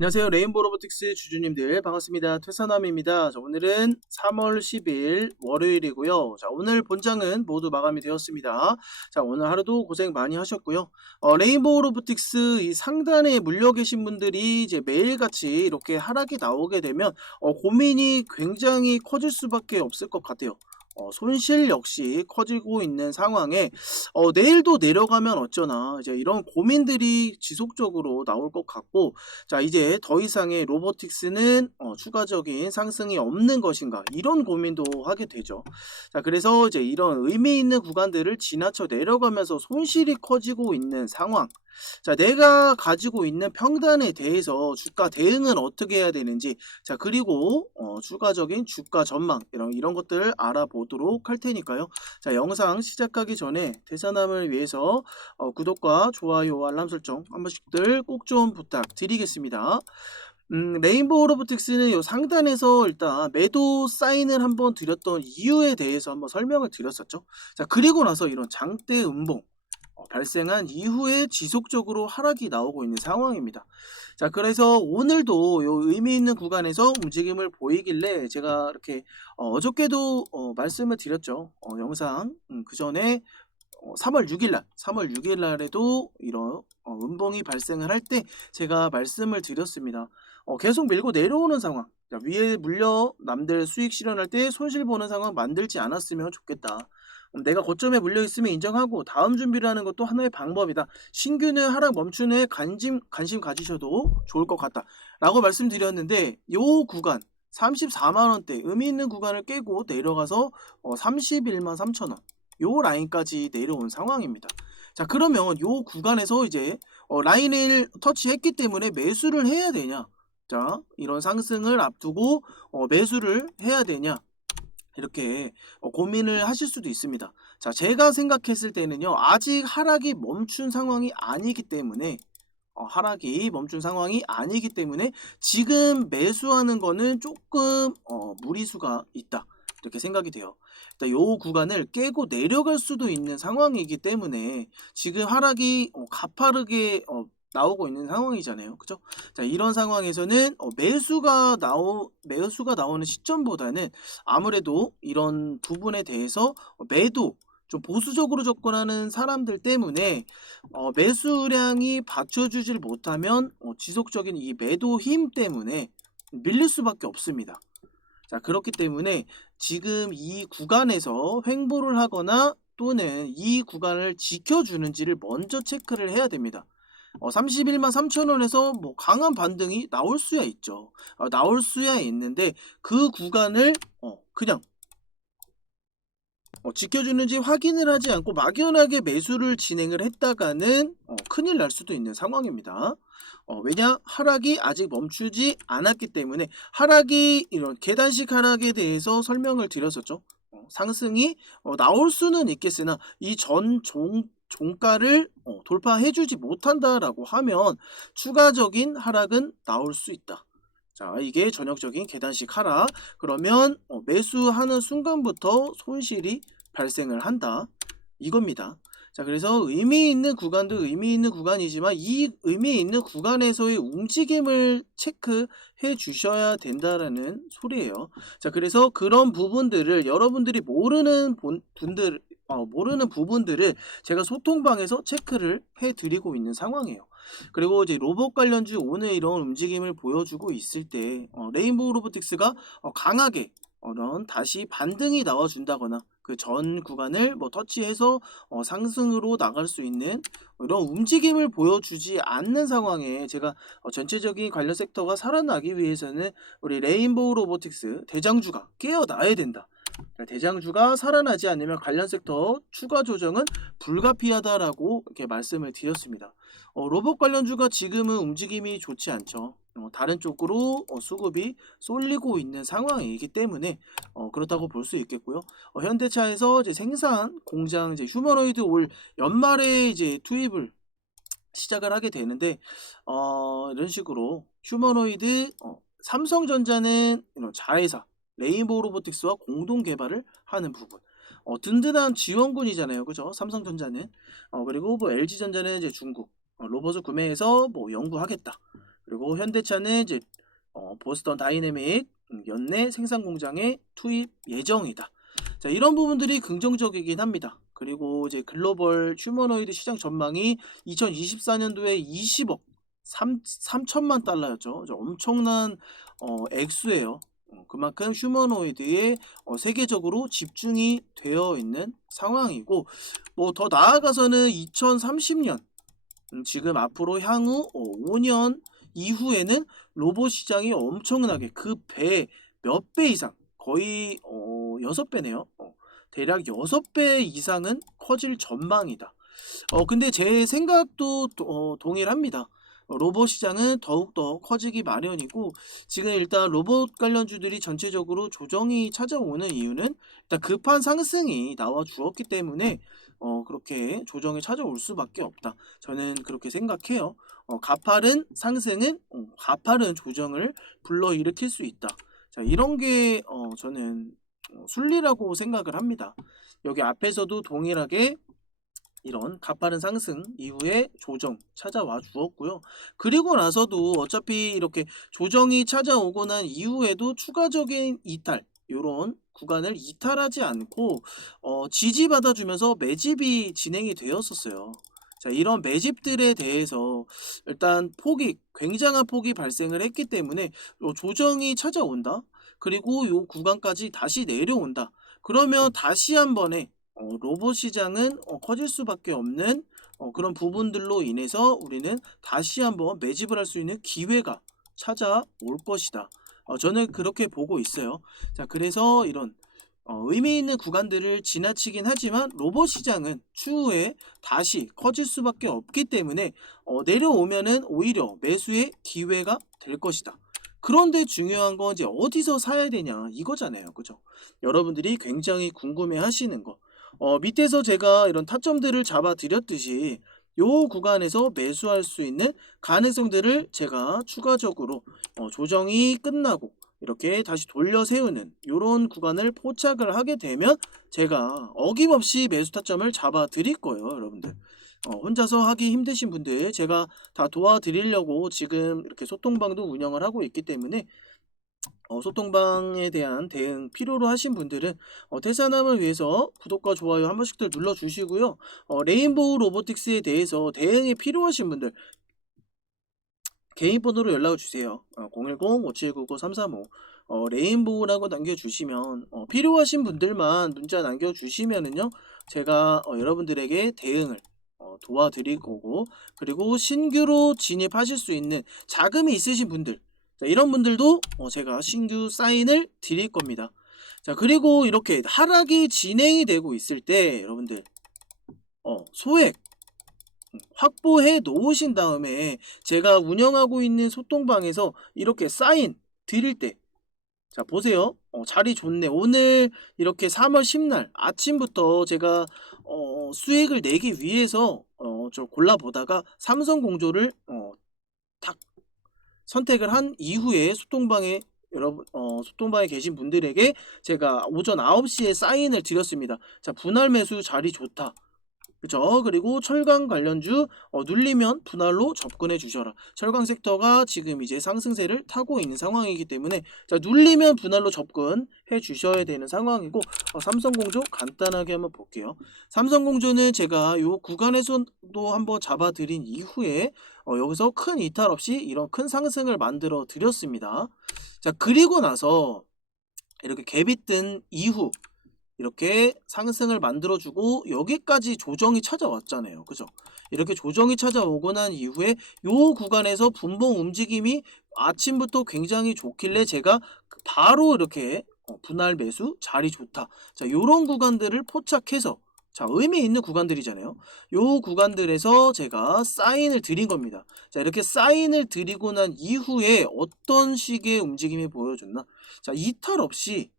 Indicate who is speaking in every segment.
Speaker 1: 안녕하세요. 레인보우 로보틱스 주주님들 반갑습니다. 퇴사남입니다. 자, 오늘은 3월 10일 월요일이고요. 자, 오늘 본장은 모두 마감이 되었습니다. 자, 오늘 하루도 고생 많이 하셨고요. 어, 레인보우 로보틱스 이 상단에 물려 계신 분들이 이제 매일같이 이렇게 하락이 나오게 되면 어, 고민이 굉장히 커질 수밖에 없을 것 같아요. 어, 손실 역시 커지고 있는 상황에 어, 내일도 내려가면 어쩌나 이제 이런 고민들이 지속적으로 나올 것 같고 자 이제 더 이상의 로보틱스는 어, 추가적인 상승이 없는 것인가 이런 고민도 하게 되죠. 자 그래서 이제 이런 의미 있는 구간들을 지나쳐 내려가면서 손실이 커지고 있는 상황 자, 내가 가지고 있는 평단에 대해서 주가 대응은 어떻게 해야 되는지, 자, 그리고 어, 추가적인 주가 전망 이런 이런 것들을 알아보도록 할 테니까요. 자, 영상 시작하기 전에 대산함을 위해서 어, 구독과 좋아요, 알람 설정 한 번씩들 꼭 좀 부탁드리겠습니다. 음, 레인보우 로보틱스는 요 상단에서 일단 매도 사인을 한번 드렸던 이유에 대해서 한번 설명을 드렸었죠. 자, 그리고 나서 이런 장대 음봉 어, 발생한 이후에 지속적으로 하락이 나오고 있는 상황입니다. 자, 그래서 오늘도 요 의미 있는 구간에서 움직임을 보이길래 제가 이렇게 어, 저께도 어, 말씀을 드렸죠. 어, 영상 음, 그 전에 3월 6일날, 3월 6일날에도 이런 어, 음봉이 발생을 할 때 제가 말씀을 드렸습니다. 어, 계속 밀고 내려오는 상황, 자, 위에 물려 남들 수익 실현할 때 손실 보는 상황 만들지 않았으면 좋겠다. 내가 고점에 물려 있으면 인정하고 다음 준비를 하는 것도 하나의 방법이다. 신규는 하락 멈추는 관심 관심 가지셔도 좋을 것 같다. 라고 말씀드렸는데 요 구간 34만 원대 의미 있는 구간을 깨고 내려가서 어, 31만 3천 원. 요 라인까지 내려온 상황입니다. 자, 그러면 요 구간에서 이제 어, 라인을 터치했기 때문에 매수를 해야 되냐? 자, 이런 상승을 앞두고 어, 매수를 해야 되냐? 이렇게 어, 고민을 하실 수도 있습니다. 자, 제가 생각했을 때는요, 아직 하락이 멈춘 상황이 아니기 때문에, 어, 하락이 멈춘 상황이 아니기 때문에 지금 매수하는 거는 조금 어, 무리수가 있다. 이렇게 생각이 돼요. 일단 요 구간을 깨고 내려갈 수도 있는 상황이기 때문에 지금 하락이 어, 가파르게 어, 나오고 있는 상황이잖아요. 그죠? 자, 이런 상황에서는 어, 매수가 나오 매수가 나오는 시점보다는 아무래도 이런 부분에 대해서 어, 매도 좀 보수적으로 접근하는 사람들 때문에 어, 매수량이 받쳐주질 못하면 어, 지속적인 이 매도 힘 때문에 밀릴 수밖에 없습니다. 자 그렇기 때문에 지금 이 구간에서 횡보를 하거나 또는 이 구간을 지켜주는지를 먼저 체크를 해야 됩니다. 어, 31만 3천 원에서 뭐 강한 반등이 나올 수야 있죠. 어, 나올 수야 있는데 그 구간을 어, 그냥 어, 지켜주는지 확인을 하지 않고 막연하게 매수를 진행을 했다가는 어, 큰일 날 수도 있는 상황입니다. 어, 왜냐 하락이 아직 멈추지 않았기 때문에 하락이 이런 계단식 하락에 대해서 설명을 드렸었죠. 어, 상승이 어, 나올 수는 있겠으나 이 전 종 종가를 어, 돌파해주지 못한다라고 하면 추가적인 하락은 나올 수 있다. 자, 이게 전형적인 계단식 하락. 그러면 어, 매수하는 순간부터 손실이 발생을 한다. 이겁니다. 자, 그래서 의미 있는 구간도 의미 있는 구간이지만 이 의미 있는 구간에서의 움직임을 체크해 주셔야 된다라는 소리예요. 자, 그래서 그런 부분들을 여러분들이 모르는 분들 어, 모르는 부분들을 제가 소통방에서 체크를 해 드리고 있는 상황이에요. 그리고 이제 로봇 관련주 오늘 이런 움직임을 보여주고 있을 때 어, 레인보우 로보틱스가 어, 강하게 이런 다시 반등이 나와준다거나 그 전 구간을 뭐 터치해서 어, 상승으로 나갈 수 있는 이런 움직임을 보여주지 않는 상황에 제가 어, 전체적인 관련 섹터가 살아나기 위해서는 우리 레인보우 로보틱스 대장주가 깨어나야 된다. 대장주가 살아나지 않으면 관련 섹터 추가 조정은 불가피하다라고 이렇게 말씀을 드렸습니다. 어, 로봇 관련주가 지금은 움직임이 좋지 않죠. 어, 다른 쪽으로 어, 수급이 쏠리고 있는 상황이기 때문에 어, 그렇다고 볼 수 있겠고요. 어, 현대차에서 이제 생산 공장 이제 휴머노이드 올 연말에 이제 투입을 시작을 하게 되는데 어, 이런 식으로 휴머노이드 어, 삼성전자는 자회사 레인보우 로보틱스와 공동 개발을 하는 부분. 어, 든든한 지원군이잖아요. 그죠? 삼성전자는. 어, 그리고 뭐 LG전자는 이제 중국 어, 로봇을 구매해서 뭐 연구하겠다. 그리고 현대차는 이제 어, 보스턴 다이내믹 음, 연내 생산 공장에 투입 예정이다. 자, 이런 부분들이 긍정적이긴 합니다. 그리고 이제 글로벌 휴머노이드 시장 전망이 2024년도에 20억 3, 3천만 달러였죠. 저 엄청난 어, 액수예요. 어, 그만큼 휴머노이드에 어, 세계적으로 집중이 되어 있는 상황이고 뭐 더 나아가서는 2030년 음, 지금 앞으로 향후 어, 5년 이후에는 로봇 시장이 엄청나게 그 배 몇 배 이상 거의 어, 6배네요. 어, 대략 6배 이상은 커질 전망이다. 어, 근데 제 생각도 도- 어, 동일합니다. 어, 로봇 시장은 더욱더 커지기 마련이고 지금 일단 로봇 관련주들이 전체적으로 조정이 찾아오는 이유는 일단 급한 상승이 나와 주었기 때문에 어, 그렇게 조정이 찾아올 수밖에 없다. 저는 그렇게 생각해요. 어, 가파른 상승은 어, 가파른 조정을 불러일으킬 수 있다. 자, 이런 게 어, 저는 어, 순리라고 생각을 합니다. 여기 앞에서도 동일하게 이런 가파른 상승 이후에 조정 찾아와 주었고요. 그리고 나서도 어차피 이렇게 조정이 찾아오고 난 이후에도 추가적인 이탈 요런 구간을 이탈하지 않고 어, 지지받아주면서 매집이 진행이 되었었어요. 자, 이런 매집들에 대해서 일단 폭이 굉장한 폭이 발생을 했기 때문에 요 조정이 찾아온다. 그리고 요 구간까지 다시 내려온다. 그러면 다시 한 번에 어, 로봇 시장은 어, 커질 수밖에 없는 어, 그런 부분들로 인해서 우리는 다시 한번 매집을 할 수 있는 기회가 찾아올 것이다. 어, 저는 그렇게 보고 있어요. 자, 그래서 이런 어, 의미 있는 구간들을 지나치긴 하지만 로봇 시장은 추후에 다시 커질 수밖에 없기 때문에 어, 내려오면은 오히려 매수의 기회가 될 것이다. 그런데 중요한 건 이제 어디서 사야 되냐 이거잖아요. 그죠? 여러분들이 굉장히 궁금해 하시는 거. 어, 밑에서 제가 이런 타점들을 잡아 드렸듯이 요 구간에서 매수할 수 있는 가능성들을 제가 추가적으로 어, 조정이 끝나고 이렇게 다시 돌려 세우는 이런 구간을 포착을 하게 되면 제가 어김없이 매수 타점을 잡아 드릴 거예요, 여러분들. 어, 혼자서 하기 힘드신 분들 제가 다 도와드리려고 지금 이렇게 소통방도 운영을 하고 있기 때문에 어, 소통방에 대한 대응 필요로 하신 분들은 어, 태산함을 위해서 구독과 좋아요 한 번씩들 눌러주시고요. 어, 레인보우 로보틱스에 대해서 대응이 필요하신 분들 개인 번호로 연락을 주세요. 어, 010-5799-335 어, 레인보우라고 남겨주시면 어, 필요하신 분들만 문자 남겨주시면은요 제가 어, 여러분들에게 대응을 어, 도와드릴 거고 그리고 신규로 진입하실 수 있는 자금이 있으신 분들 자, 이런 분들도 어, 제가 신규 사인을 드릴 겁니다. 자 그리고 이렇게 하락이 진행이 되고 있을 때 여러분들 어, 소액 음, 확보해 놓으신 다음에 제가 운영하고 있는 소통방에서 이렇게 사인 드릴 때 자 보세요 어, 자리 좋네 오늘 이렇게 3월 10날 아침부터 제가 어, 수익을 내기 위해서 어, 저 골라보다가 삼성공조를 어, 딱 선택을 한 이후에 소통방에 여러분 어, 소통방에 계신 분들에게 제가 오전 9시에 사인을 드렸습니다. 자 분할 매수 자리 좋다. 그죠? 그리고 철강 관련주 어, 눌리면 분할로 접근해 주셔라. 철강 섹터가 지금 이제 상승세를 타고 있는 상황이기 때문에 자 눌리면 분할로 접근해 주셔야 되는 상황이고 어, 삼성공조 간단하게 한번 볼게요. 삼성공조는 제가 요 구간에서도 한번 잡아드린 이후에 어, 여기서 큰 이탈 없이 이런 큰 상승을 만들어 드렸습니다. 자 그리고 나서 이렇게 갭이 뜬 이후 이렇게 상승을 만들어주고 여기까지 조정이 찾아왔잖아요. 그죠? 이렇게 조정이 찾아오고 난 이후에 요 구간에서 분봉 움직임이 아침부터 굉장히 좋길래 제가 바로 이렇게 어, 분할 매수 자리 좋다. 자, 요런 구간들을 포착해서 자, 의미 있는 구간들이잖아요. 요 구간들에서 제가 사인을 드린 겁니다. 자, 이렇게 사인을 드리고 난 이후에 어떤 식의 움직임이 보여줬나? 자, 이탈 없이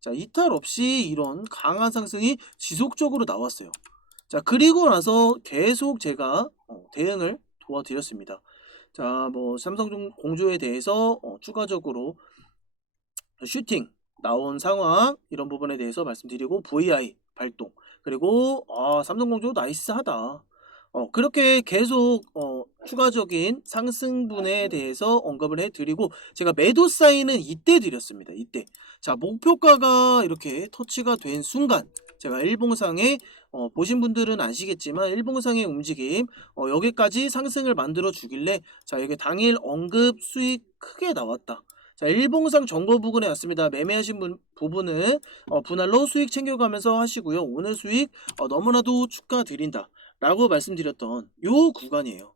Speaker 1: 자, 이탈 없이 이런 강한 상승이 지속적으로 나왔어요. 자, 그리고 나서 계속 제가 어, 대응을 도와드렸습니다. 자, 뭐 삼성 공조에 대해서 어, 추가적으로 슈팅 나온 상황 이런 부분에 대해서 말씀드리고 VI 발동 그리고 아, 삼성공조 나이스하다. 어, 그렇게 계속 어, 추가적인 상승분에 대해서 언급을 해드리고 제가 매도 사인은 이때 드렸습니다. 이때 자 목표가가 이렇게 터치가 된 순간 제가 일봉상에 어, 보신 분들은 아시겠지만 일봉상의 움직임 어, 여기까지 상승을 만들어 주길래 자 여기 당일 언급 수익 크게 나왔다. 자 일봉상 정거 부근에 왔습니다. 매매하신 분, 부분은 어, 분할로 수익 챙겨가면서 하시고요. 오늘 수익 어, 너무나도 축하드린다. 라고 말씀드렸던 요 구간이에요.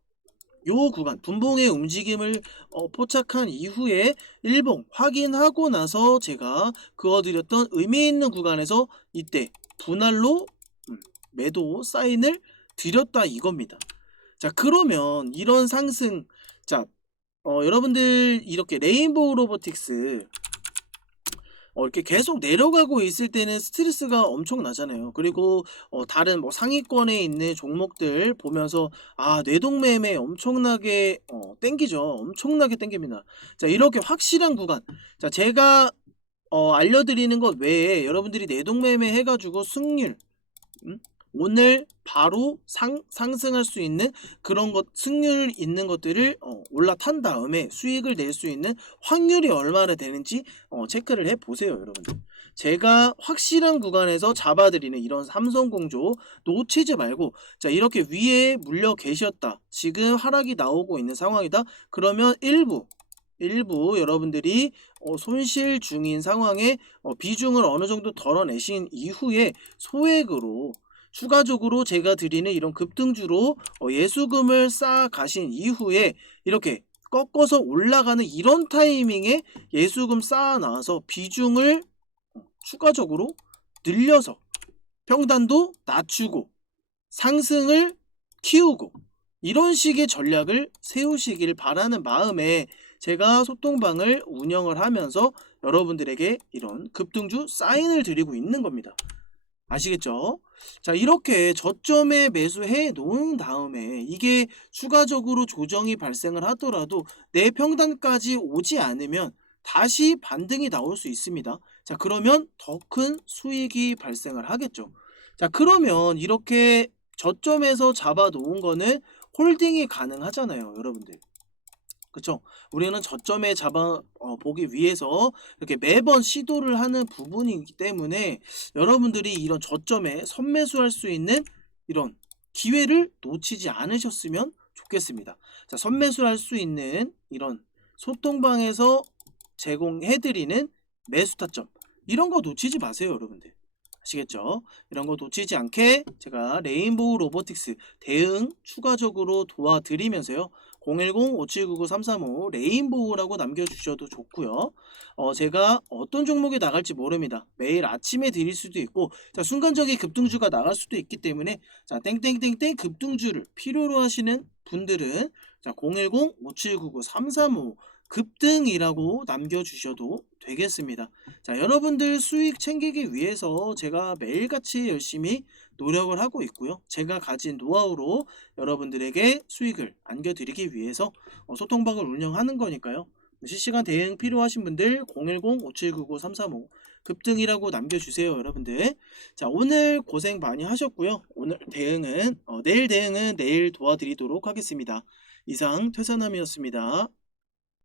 Speaker 1: 요 구간 분봉의 움직임을 어, 포착한 이후에 일봉 확인하고 나서 제가 그어드렸던 의미 있는 구간에서 이때 분할로 음, 매도 사인을 드렸다 이겁니다. 자 그러면 이런 상승 자 어, 여러분들 이렇게 레인보우 로보틱스 어, 이렇게 계속 내려가고 있을 때는 스트레스가 엄청 나잖아요. 그리고 어, 다른 뭐 상위권에 있는 종목들 보면서 아 뇌동매매 엄청나게 어, 땡기죠. 엄청나게 땡깁니다. 자 이렇게 확실한 구간. 자 제가 어, 알려드리는 것 외에 여러분들이 뇌동매매 해가지고 승률 음? 오늘 바로 상, 상승할 수 있는 그런 것 승률 있는 것들을 어, 올라탄 다음에 수익을 낼 수 있는 확률이 얼마나 되는지 어, 체크를 해 보세요 여러분들. 제가 확실한 구간에서 잡아드리는 이런 삼성공조 놓치지 말고 자 이렇게 위에 물려 계셨다. 지금 하락이 나오고 있는 상황이다. 그러면 일부 일부 여러분들이 어, 손실 중인 상황에 어, 비중을 어느 정도 덜어내신 이후에 소액으로 추가적으로 제가 드리는 이런 급등주로 어, 예수금을 쌓아 가신 이후에 이렇게 꺾어서 올라가는 이런 타이밍에 예수금 쌓아 나와서 비중을 어, 추가적으로 늘려서 평단도 낮추고 상승을 키우고 이런 식의 전략을 세우시길 바라는 마음에 제가 소통방을 운영을 하면서 여러분들에게 이런 급등주 사인을 드리고 있는 겁니다. 아시겠죠? 자, 이렇게 저점에 매수해 놓은 다음에 이게 추가적으로 조정이 발생을 하더라도 내 평단까지 오지 않으면 다시 반등이 나올 수 있습니다. 자, 그러면 더 큰 수익이 발생을 하겠죠. 자, 그러면 이렇게 저점에서 잡아 놓은 거는 홀딩이 가능하잖아요, 여러분들. 그쵸? 우리는 저점에 잡아 어, 보기 위해서 이렇게 매번 시도를 하는 부분이기 때문에 여러분들이 이런 저점에 선매수할 수 있는 이런 기회를 놓치지 않으셨으면 좋겠습니다. 자, 선매수할 수 있는 이런 소통방에서 제공해드리는 매수 타점 이런 거 놓치지 마세요, 여러분들. 아시겠죠? 이런 거 놓치지 않게 제가 레인보우 로보틱스 대응 추가적으로 도와드리면서요. 010-5799-335 레인보우라고 남겨주셔도 좋고요. 어, 제가 어떤 종목이 나갈지 모릅니다. 매일 아침에 드릴 수도 있고 자, 순간적인 급등주가 나갈 수도 있기 때문에 자 땡땡땡땡 급등주를 필요로 하시는 분들은 자 010-5799-335 급등이라고 남겨주셔도 되겠습니다. 자, 여러분들 수익 챙기기 위해서 제가 매일같이 열심히 노력을 하고 있고요. 제가 가진 노하우로 여러분들에게 수익을 안겨드리기 위해서 어, 소통방을 운영하는 거니까요. 실시간 대응 필요하신 분들 010-5799-335 급등이라고 남겨주세요 여러분들 자 오늘 고생 많이 하셨고요 오늘 대응은 어, 내일 대응은 내일 도와드리도록 하겠습니다 이상 퇴사남이었습니다